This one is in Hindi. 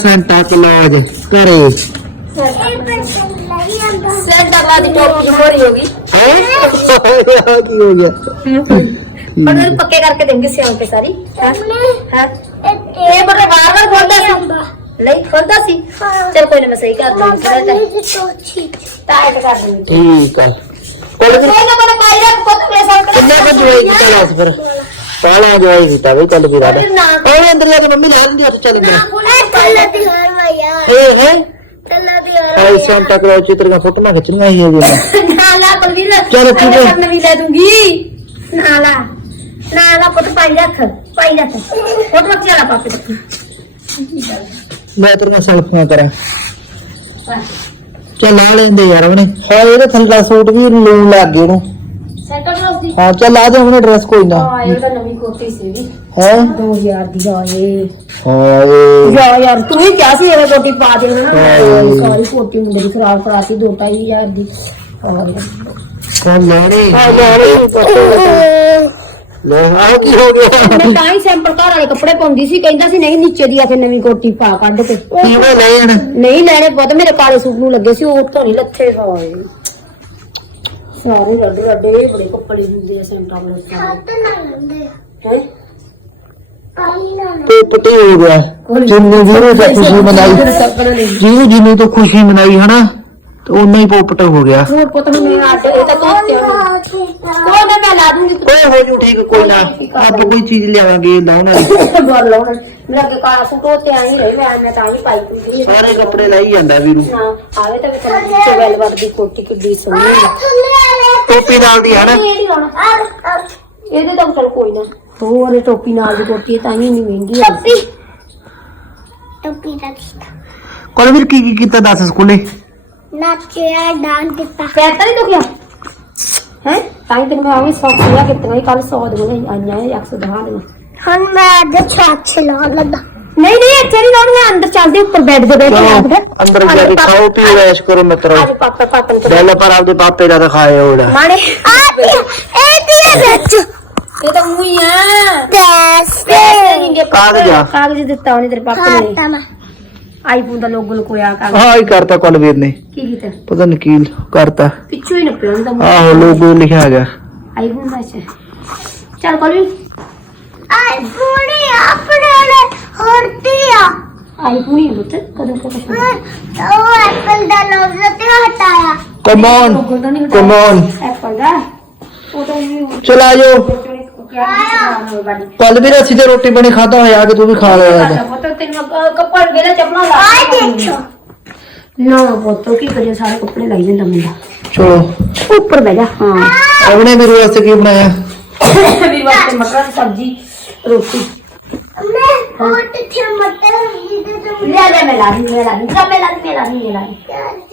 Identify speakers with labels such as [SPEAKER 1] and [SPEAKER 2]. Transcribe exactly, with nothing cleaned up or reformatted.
[SPEAKER 1] सेंटा क्लॉज करे
[SPEAKER 2] सेंटा क्लॉज की टोपी हो रही होगी
[SPEAKER 1] हैं की हो गया
[SPEAKER 2] पर पक्के करके देंगे सियाल के सारी हां हां ये बड़ा बार बार खोलता सी नहीं खोलता सी चल कोई ना मैं सही कर दूंगी टाइट कर दूंगी
[SPEAKER 1] ठीक है
[SPEAKER 2] कोई ना मैंने पाई रख को तो मेरे साथ
[SPEAKER 1] किन्ने को जोई की क्लास फिर पाला जोई की तब कल भी रात और अंदर जाके मम्मी ला दूंगी तो चल अंदर
[SPEAKER 2] कल दिहार भैया
[SPEAKER 1] ए है
[SPEAKER 2] कल दिहार
[SPEAKER 1] आई सेंटा क्लॉज चित्र का फोटो में खींचना ही है ये
[SPEAKER 2] नाला बल्ली ना
[SPEAKER 1] चलो ठीक है
[SPEAKER 2] मैं भी ले दूंगी नाला नाला को तो पाई रख पाई रख फोटो रख चला पापे तक
[SPEAKER 1] मैं तेरे सेल्फी करा चल ला लेंदे यार हमने हां ये थल्ला सूट भी लून लग गए नु
[SPEAKER 2] सेंटर ड्रेस दी
[SPEAKER 1] हां चल ला दे हमने ड्रेस कोई ना
[SPEAKER 2] हां ये तो नवी कोटी सी भी
[SPEAKER 1] है
[SPEAKER 2] दो हज़ार दी हां ये
[SPEAKER 1] हां ये
[SPEAKER 2] या यार तू ही क्या सी ये कोटी पा दे ना सारी कोटी मुंडे दी खराब कराती दो ढाई हज़ार दी
[SPEAKER 1] कौन लाने हां यार ले आओ की हो गया
[SPEAKER 2] मैं टाई सैंपल घर वाले कपड़े पाउंदी सी कहंदा सी नहीं नीचे दी आके नवी कोटी पा ਕੱਢ के
[SPEAKER 1] किਵੇਂ ਲੈਣ
[SPEAKER 2] नहीं लेने बहुत मेरे काले सूट ਨੂੰ ਲੱਗੇ ਸੀ ਉਹ ਤੋਂ ਨਹੀਂ ਲੱਥੇ ਹੋਏ ਸਾਰੇ ਰੱਡੇ ਰੱਡੇ ਬੜੇ ਕੱਪੜੇ ਹੁੰਦੇ ਆ ਸੈਂਟਰ ਵਾਲੇ ਸਾਰੇ ਹੈ
[SPEAKER 1] तो पटी हो गया जिन्नी जीरो से खुशी मनाई जीरो जिन्नी तो खुशी मनाई है ना तो उन्ना ही पोपट हो गया
[SPEAKER 2] ਹੋਰ ਪੁੱਤ ਨੂੰ ਮੈਂ ਆਟੇ ਇਹ ਤਾਂ ਤੋਤੇ ਕੋਈ ਨਾ ਮੈਂ ਲਾ ਦੂੰਗੀ
[SPEAKER 1] ओए हो जू ठीक कोई ना अब कोई चीज लेवांगे लाउन वाली
[SPEAKER 2] ਬੋਲ ਲਾਉਣ ਮੇਰਾ ਕੇ ਕਾਲਾ ਸੂਟ ਹੋਤੇ ਆਈ ਰਹੇ ਮੈਂ ਮੈਂ ਤਾਂ ਹੀ ਪਾਈ ਪਈ
[SPEAKER 1] सारे कपड़े लाई ਜਾਂਦਾ ਵੀਰੂ
[SPEAKER 2] ਨਾ ਆਵੇ ਤਾਂ ਵਿਚਾਰਾ ਨੀਚੇ ਵੈਲਵਟ ਦੀ ਕੋਟੀ ਕਿੱਡੀ ਸੋਹਣੀ
[SPEAKER 1] टोपी नाल दी है ना
[SPEAKER 2] ਇਹ ਨਹੀਂ ਲਾਉਣਾ ਇਹਦੇ ਤਾਂ ਚਲ ਕੋਈ ਨਾ ਹੋਰ ਟੋਪੀ ਨਾਲ ਦੀ ਕੋਟੀ ਤਾਂ ਹੀ ਨਹੀਂ ਮਹਿੰਗੀ ਆ ਟੋਪੀ ਦਾ
[SPEAKER 1] कोलवीर की की कीता दस स्कूले
[SPEAKER 2] नाचिया डांस कितना कहता नहीं तो क्या है टाइम दिन में आवी सौ किया कितना ही कल सौ दिन आया है एक सौ दस दिन हम मैं आज साथ चला लगा नहीं नहीं अच्छे नहीं लाऊंगा अंदर चलते ऊपर बेड पे बैठ के
[SPEAKER 1] अंदर जाके खाओ पियो ऐश करो मित्रों
[SPEAKER 2] आज पापा पापा ने
[SPEAKER 1] पहले पर आपके पापे ज्यादा खाए होड़ा
[SPEAKER 2] माने आ ए तेरा सच ये तो मुई है
[SPEAKER 1] कागज
[SPEAKER 2] कागज देता हूं तेरे पापा ने आईफोन ਦਾ ਲੋਗੋ ਲਕੋਇਆ ਕਾਗਜ਼
[SPEAKER 1] हाँ ही करता कोलवीर ने
[SPEAKER 2] ਕੀ ਕੀਤਾ
[SPEAKER 1] पता नहीं की करता
[SPEAKER 2] ਪਿੱਛੋਂ ਹੀ ਨੱਪਿਆ ਹੁੰਦਾ
[SPEAKER 1] आहो लोगो लिखा गया
[SPEAKER 2] ਆਈਫੋਨ ਦਾ ਅੱਛਾ ਚੱਲ ਕੋਲੀ ਆਈਫੋਨ ਹੀ ਆਪਣੇ ਨੇ ਹਰਤੀਆ ਆਈਫੋਨ ਹੀ ਬੁੱਤ ਕਦੋਂ ਕਦੋਂ ਉਹ ਐਪਲ ਦਾ ਲੋਗੋ ਤੇ ਹਟਾਇਆ
[SPEAKER 1] come on come on
[SPEAKER 2] Apple ਦਾ ਉਹ ਤਾਂ
[SPEAKER 1] चल आ जाओ कोलवीर असि तो रोटी बनी खाता है आके तू भी खा लेगा
[SPEAKER 2] ਕੱਪੜ ਗੇਲਾ ਚੱਪਲਾਂ ਲਾ ਆਈ ਦੇਖੋ ਨਾ ਪੁੱਤ ਕੀ ਕਰੇ ਸਾਰੇ ਕੱਪੜੇ ਲਾਈ ਜਾਂਦਾ ਮੁੰਡਾ
[SPEAKER 1] चलो
[SPEAKER 2] ਉੱਪਰ ਬਹਿ ਜਾ ਹਾਂ
[SPEAKER 1] अपने मेरे वास्ते की बनाया
[SPEAKER 2] ਵੀਰ ਵਾਸਤੇ ਮਟਰ ਸਬਜ਼ੀ ਰੋਟੀ मैं और तो मटर ले ले मैं ला दूं मैं ला दूं मैं ला दूं मैं ला दूं